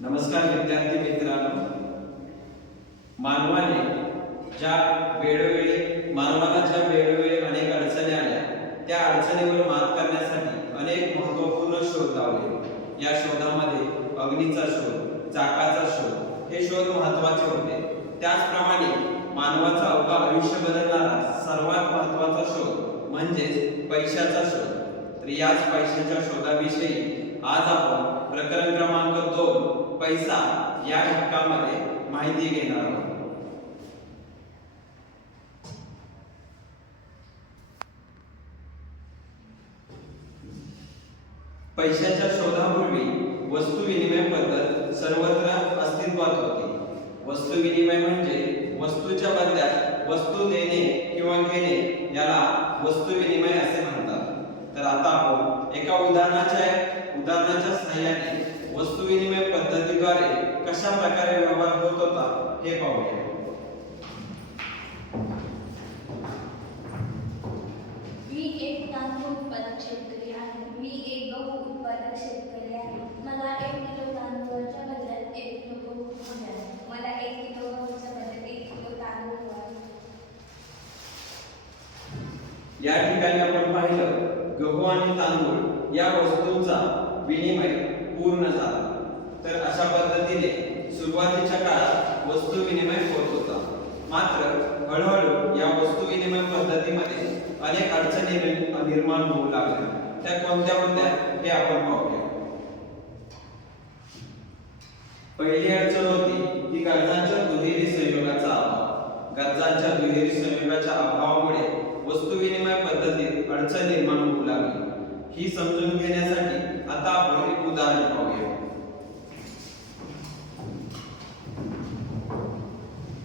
नमस्कार विद्यार्थी मित्रांनो, मानवाने ज्या वेळोवेळी अनेक अडचणी आल्या, त्या अडचणीवर मात करण्यासाठी अनेक महत्त्वपूर्ण शोध लावले. या शोधामध्ये अग्नीचा शोध, चाकाचा शोध हे शोध महत्त्वाचे होते. त्याचप्रमाणे मानवाचा अवघा आयुष्य बदलणारा सर्वात महत्त्वाचा शोध म्हणजेच पैशाचा शोध. तर याच पैशाच्या शोधाविषयी आज आपण प्रकरण क्रमांक 2 पैसा या घटकामध्ये माहिती घेणार आहोत. पैशाच्या शोधापूर्वी वस्तू विनिमय पद्धत सर्वत्र अस्तित्वात होती. वस्तू विनिमय म्हणजे वस्तूच्या बदल्यात वस्तू देणे किंवा घेणे याला वस्तू विनिमय असे म्हणतात. तर आता आपण एका उदाहरणाच्या सहाय्याने वस्तू विनिमय पद्धतीद्वारे कशा प्रकारे व्यवहार होत होता हे पाहूया. मी एक तांदूळ उत्पादक शेतकरी आहे. मी एक गहू उत्पादक शेतकरी आहे. मला 1 किलो तांदूळाच्या बदल्यात 1 किलो गहू हवे आहे. मला 1 किलो गहूच्या बदल्यात 1 किलो तांदूळ हवे. या ठिकाणी आपण पाहिलं गहू आणि तांदूळ या वस्तूंचा विनिमय पूर्ण झाला. तर अशा पद्धतीने सुरुवातीच्या काळात वस्तू विनिमय होत होता. मात्र हळूहळू या वस्तू विनिमय पद्धतीमध्ये अनेक अडचणी निर्माण होऊ लागल्या. त्या कोणत्या होत्या हे आपण पाहूया. पहिली अडचण होती ती गरजांच्या दुहेरी संयोगाचा अभाव. गरजांच्या दुहेरी संयोगाच्या अभावामुळे वस्तू विनिमय पद्धतीत अडचण निर्माण होऊ लागली. ही समजून घेण्यासाठी आता आपण एक उदाहरण पाहूया.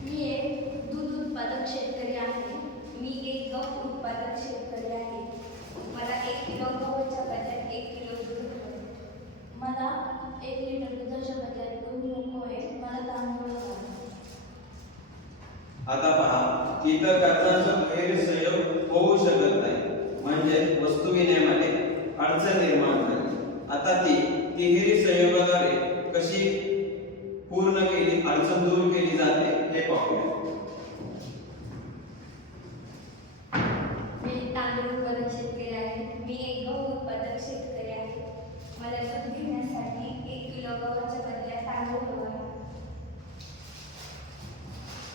मी एक दूध उत्पादक शेतकरी आहे. मी एक गहू उत्पादक शेतकरी आहे. मला 1 किलो गव्हाच्या बदल्यात 1 किलो दूध हवे. मला 1 लिटर दुधाच्या बदल्यात गहू नको आहे. मला तांदूळ हवा. आता पहा, इथं गरजांचा दुहेरी संयोग होऊ शकत नाही, म्हणजे वस्तू विनिमयामध्ये अडचण निर्माण झाली. आता ती तिहेरी संयोगाद्वारे कशी पूर्ण केली, अडचण दूर केली जाते हे पाहूया. मी तांदूळ उत्पादक शेतकरी आहे. मी एक गहू उत्पादक शेतकरी आहे. मला दूध घेण्यासाठी 1 किलो गव्हाच्या बदल्यात तांदूळ हवा.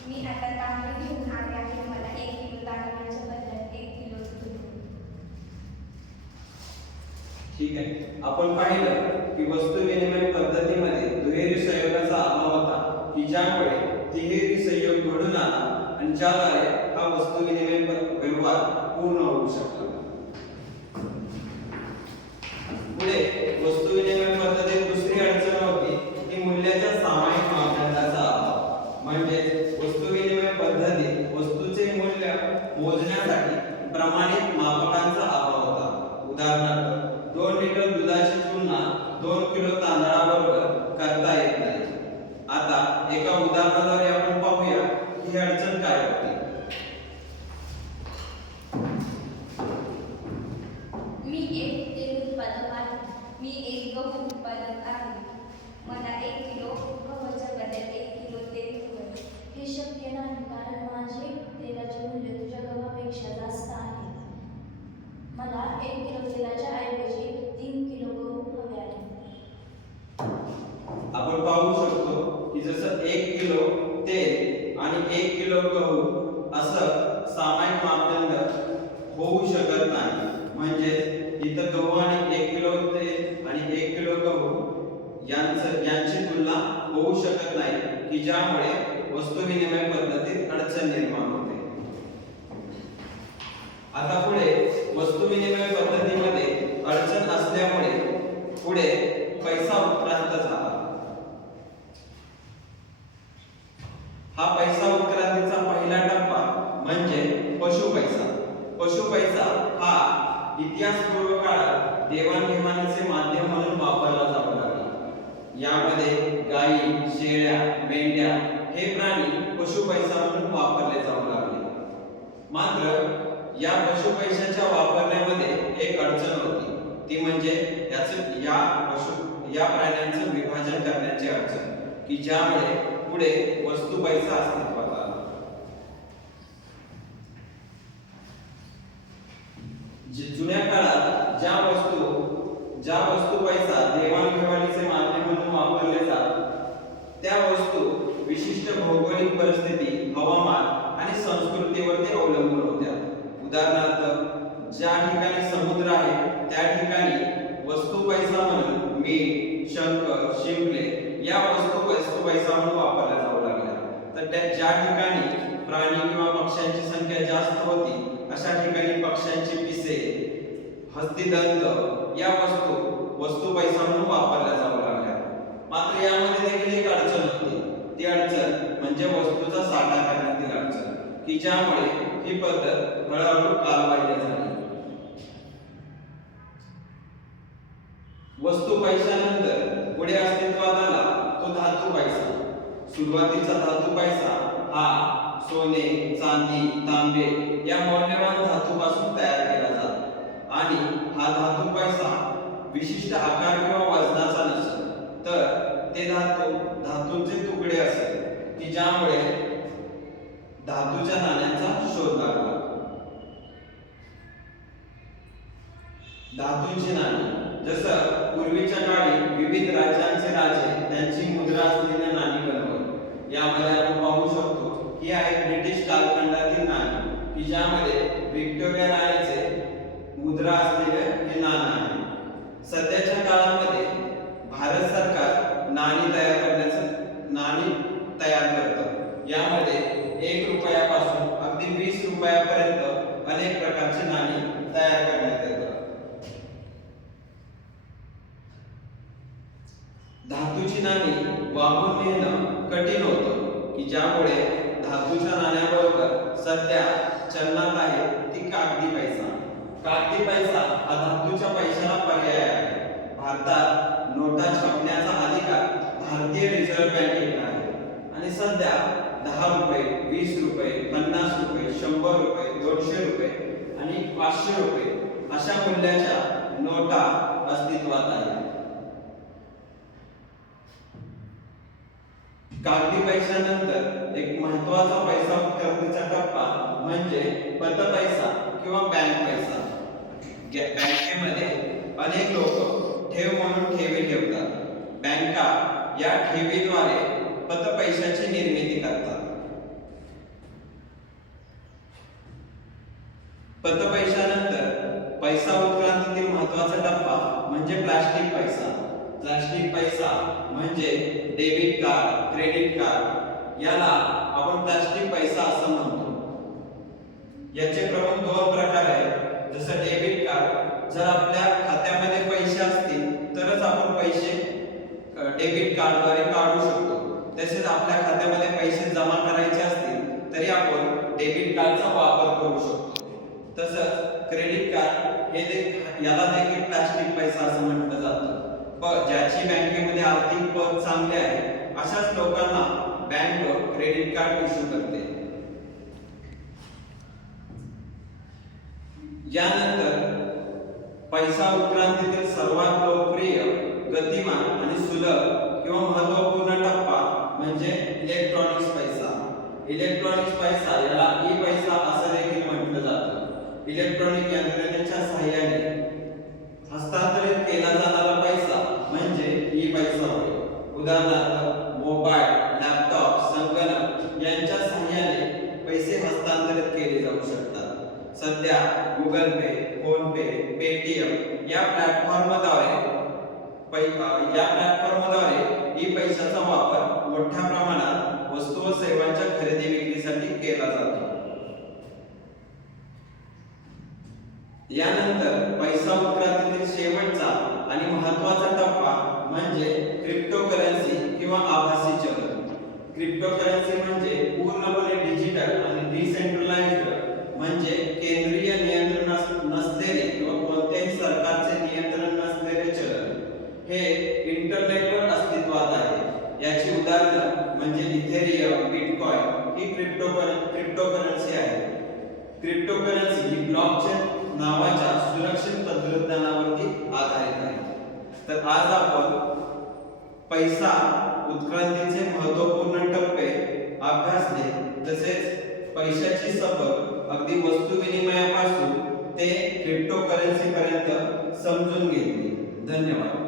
मी आता तांदूळ घेऊन आले आहे. मला 1 किलो तांदळाच्या बदल्यात 1 किलो दूध. ठीक आहे, आपण पाहिलं की वस्तू विनिमय पद्धतीमध्ये दुहेरी संयोगाचा अभाव होता, की ज्यामुळे तिहेरी संयोग घडून आला आणि ज्याद्वारे हा वस्तू विनिमय व्यवहार पूर्ण होऊ शकला. पुढे वस्तू विनिमय पद्धतीत दुसरी अडचण होती ती मूल्याच्या सामायिक मापदंडाचा अभाव. म्हणजे वस्तू विनिमय पद्धतीत वस्तूचे मूल्य मोजण्यासाठी प्रमाणित मापकांचा अभाव होता. उदाहरणार्थ 2 लिटर दुधाची तुलना 2 किलो तांदळाबरोबर करता येत नाही. आता एका उदाहरणाद्वारे आपण पाहूया की ही अडचण काय होती. मी एक तेल उत्पादक आहे. मी एक गहू उत्पादक आहे. मला 1 किलो गव्हाच्या बदल्यात 1 किलो तेल हवे. हे शक्य नाही, कारण माझे तेलाचे मूल्य तुझ्या गव्हापेक्षा जास्त आहे. मला 1 किलो तेलाच्या ऐवजी 3 किलो गहू हवे आहे. आपण पाहू शकतो की जसं 1 किलो तेल आणि 1 किलो गहू असं सामायिक मापदंड होऊ शकत नाही. म्हणजे इथं गहू आणि 1 किलो तेल आणि 1 किलो गहू यांची तुलना होऊ शकत नाही, की ज्यामुळे वस्तू विनिमय पद्धतीत अडचण निर्माण होते. आता पुढे वस्तू विनिमय पद्धतीमध्ये अडचण असल्यामुळे पुढे पैसा उत्क्रांत झाला. हा पैसा उत्क्रांतीचा पहिला टप्पा म्हणजे पशु पैसा. पशु पैसा हा इतिहासपूर्व काळात देवाणघेवाणीचे माध्यम म्हणून वापरला जाऊ लागला. यामध्ये गायी, शेळ्या, मेंढ्या हे प्राणी पशु पैसा म्हणून वापरले जाऊ लागले. मात्र या पशु पैशाच्या वापरण्यामध्ये एक अडचण होती, ती म्हणजे या प्राण्यांचं विभाजन करण्याची अडचण. की ज्यामुळे पुढे वस्तू पैसा अस्तित्वात आला. जुन्या काळात ज्या वस्तू पैसा देवाणघेवाणीचे माध्यम म्हणून वापरले जात त्या वस्तू विशिष्ट भौगोलिक परिस्थिती, हवामान आणि संस्कृतीवरती अवलंबून होत्या. उदाहरणार्थ, ज्या ठिकाणी समुद्र आहे त्या ठिकाणी वस्तू पैसा म्हणून मीठ, शंख, शिंपले या वस्तू पैसा म्हणून वापरल्या जाऊ लागल्या. तर ज्या ठिकाणी प्राणी किंवा पक्ष्यांची संख्या जास्त होती अशा ठिकाणी पक्ष्यांची पिसे, हस्तिदंत या वस्तू पैसा म्हणून वापरल्या जाऊ लागल्या. मात्र यामध्ये देखील एक अडचण होती. ती अडचण म्हणजे वस्तूचा साठा करण्यातील अडचण, की ज्यामुळे ही पद्धत हळूहळू कालबाह्य झाली. वस्तू पैशानंतर पुढे अस्तित्वात आला तो धातू पैसा. सुरुवातीचा धातू पैसा हा सोने, चांदी, तांबे या मौल्यवान धातूपासून तयार केला जातो आणि हा धातू पैसा विशिष्ट आकार किंवा वजनाचा नसतो, तर ते धातूंचे तुकडे असतात की ज्यामुळे धातूच्या नाण्यांचा शोध लागला. धातूंची नाणी, जसं पूर्वीच्या काळी विविध राज्यांचे राजे त्यांची मुद्रा असलेली नाणी बनवत. यामध्ये आपण पाहू शकतो की आहे ब्रिटिश कालखंडातील नाणी की ज्यामध्ये व्हिक्टोरिया राणीचे मुद्रा असलेले हे नाणं आहे. सध्याच्या काळामध्ये भारत सरकार नाणी तयार करतं. यामध्ये 1 रुपयापासून अगदी 20 रुपयापर्यंत अनेक प्रकारची नाणी तयार करण्यात येतात. धातूची नाणी वाहून नेणं कठीण होतं की ज्यामुळे धातूच्या नाण्याबरोबर सध्या चलनात आहे ती कागदी पैसा. कागदी पैसा हा धातूच्या पैशाला पर्याय आहे. भारतात नोटा छापण्याचा अधिकार भारतीय रिझर्व्ह बँकेला आहे आणि सध्या 10 रुपये, 20 रुपये, 50 रुपये, 100 रुपये, 200 रुपये आणि 500 रुपये अशा मूल्याच्या नोटा अस्तित्वात आहेत. कागदी पैशानंतर एक महत्त्वाचा पैसा उत्क्रांतीचा टप्पा म्हणजे पतपैसा किंवा बँक पैसा. बँकेमध्ये अनेक लोक ठेव म्हणून ठेवी ठेवतात. बँका या ठेवीद्वारे पतपैशाची निर्मिती करतात. पतपैशानंतर पैसा उत्क्रांतीतील महत्त्वाचा टप्पा म्हणजे प्लास्टिक पैसा. प्लास्टिक पैसा म्हणजे डेबिट कार्ड, क्रेडिट कार्ड याला आपण प्लास्टिक पैसा असं म्हणतो. याचे प्रमुख 2 प्रकार आहेत. जसं डेबिट कार्ड, जर आपल्या खात्यामध्ये पैसे असतील तरच आपण पैसे डेबिट कार्डद्वारे काढू शकतो. तसेच आपल्या खात्यामध्ये पैसे जमा करायचे असतील तरी आपण डेबिट कार्डचा वापर करू शकतो. तसंच क्रेडिट कार्ड याला देखील प्लास्टिक पैसा असं म्हटलं जातं. पण ज्याची बँकेमध्ये आर्थिक पत चांगले आहे अशाच लोकांना बँक क्रेडिट कार्ड इश्यू करते. यानंतर पैसा उत्क्रांतीतील सर्वात लोकप्रिय, गतिमान आणि सुलभ किंवा महत्त्वपूर्ण टप्पा म्हणजे इलेक्ट्रॉनिक्स पैसा. इलेक्ट्रॉनिक्स पैसा याला ई पैसा असं देखील म्हटलं जातं. इलेक्ट्रॉनिक यंत्रणेच्या सहाय्याने हस्तांतरित केला जाणारा पैसा म्हणजे ई पैसा होय. उदाहरणार्थ, मोबाईल, लॅपटॉप, संगणक यांच्या सहाय्याने पैसे हस्तांतरित केले जाऊ शकतात. सध्या गुगल पे, फोन पे, पेटीएम या प्लॅटफॉर्मद्वारे ई पैशाचा वापर मोठ्या प्रमाणात वस्तू व सेवांच्या खरेदी विक्रीसाठी केला जातो. यानंतर पैसा उत्क्रांतीतील शेवटचा आणि महत्त्वाचा टप्पा म्हणजे क्रिप्टोकरन्सी किंवा आभासी चलन. क्रिप्टोकरन्सी म्हणजे पूर्णपणे डिजिटल आणि डिसेंट्रलाइज्ड म्हणजे केंद्रीय नियंत्रण नसलेले किंवा कोणत्याही सरकारचे नियंत्रण नसलेले चलन. हे इंटरनेटवर अस्तित्वात आहे. याची उदाहरणं म्हणजे इथेरियम, बिटकॉइन ही क्रिप्टोकरन्सी आहे. क्रिप्टोकरन्सी ही ब्लॉकचेन नावाच्या सुरक्षित तंत्रज्ञानावरती आधारित आहे. तर आज आपण पैसा उत्क्रांतीचे महत्त्वपूर्ण टप्पे अभ्यासले, तसेच पैशाची सबक अगदी वस्तू विनिमयापासून ते क्रिप्टोकरन्सी पर्यंत समजून घेतली. धन्यवाद.